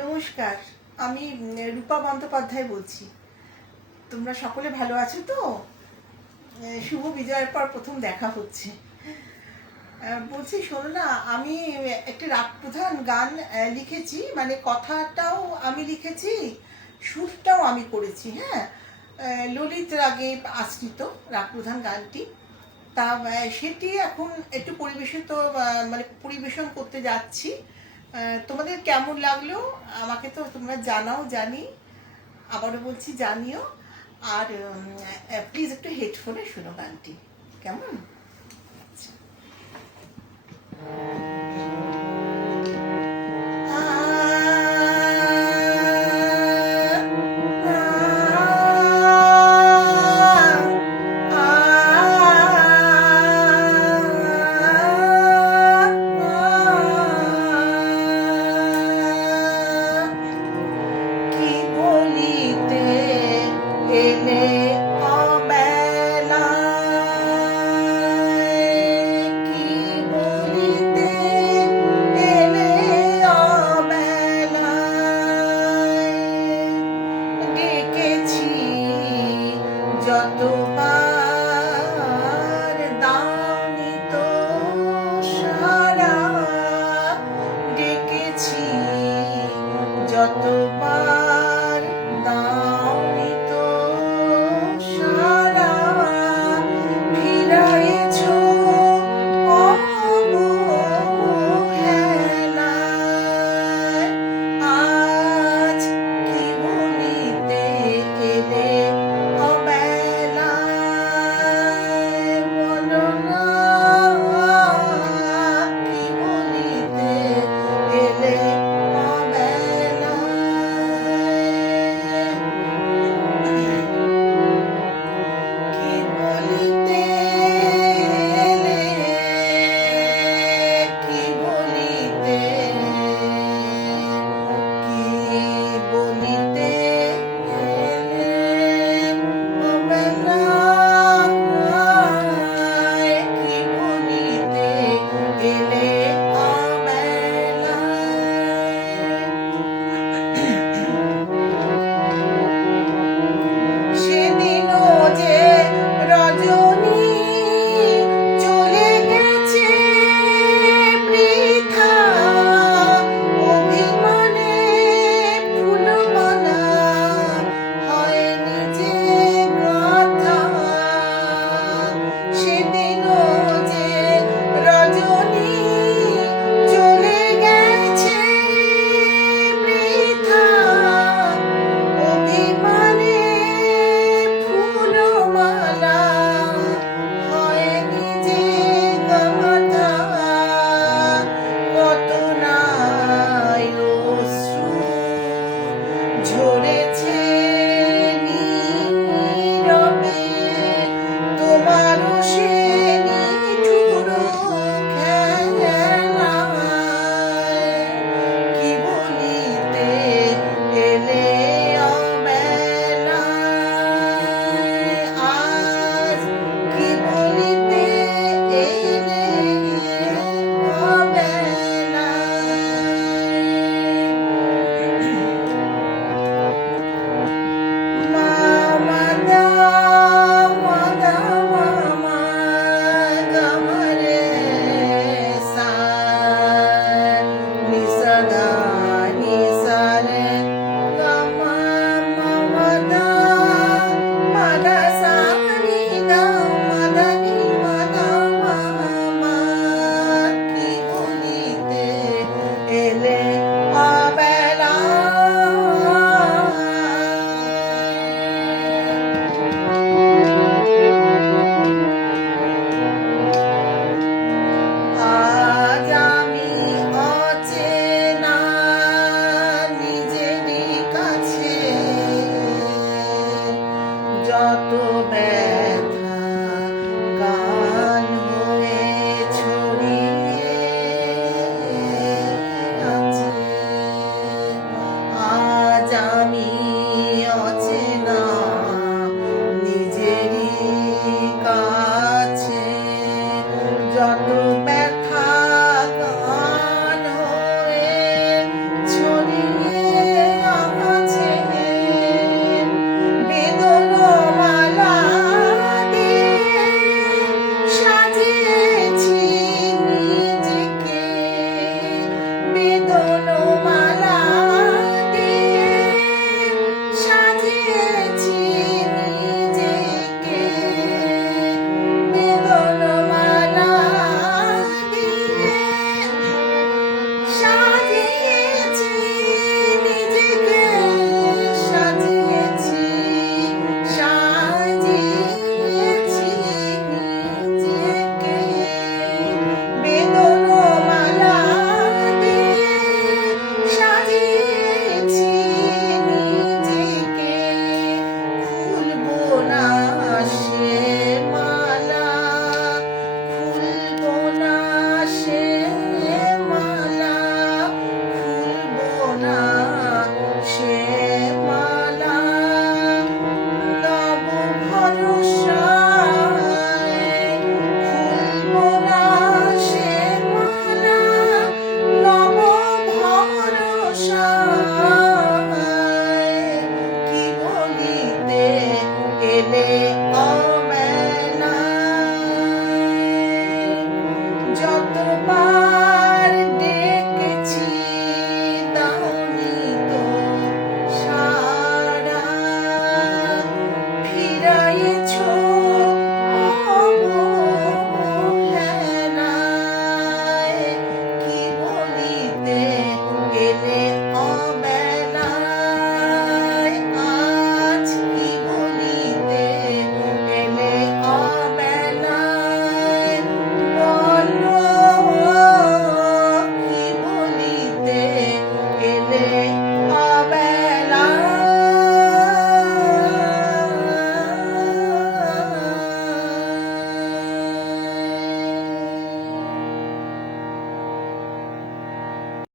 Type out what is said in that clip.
নমস্কার, আমি রূপা বন্দ্যোপাধ্যায় বলছি। তোমরা সকলে ভালো আছো তো? শুভ বিজয়ের পর প্রথম দেখা হচ্ছে। বলছি শোনো না, আমি একটা রাগ প্রধান গান লিখেছি, মানে কথাটাও আমি লিখেছি, সুরটাও আমি করেছি। হ্যাঁ, ললিত রাগে আশ্রিত রাগ প্রধান গানটি। তা সেটি এখন একটু মানে পরিবেশন করতে যাচ্ছি। তোমাদের কেমন লাগলো আমাকে তো তোমরা জানাও, জানি, আবারও বলছি জানিও। আর প্লিজ একটু হেডফোনে শোনো গানটি, কেমন? আচ্ছা। কি বলিতে এলে অবেলায়, কি বলিতে এলে অবেলায়, ডেকেছি যতবার দাওনি তো সাড়া, ডেকেছি যতবার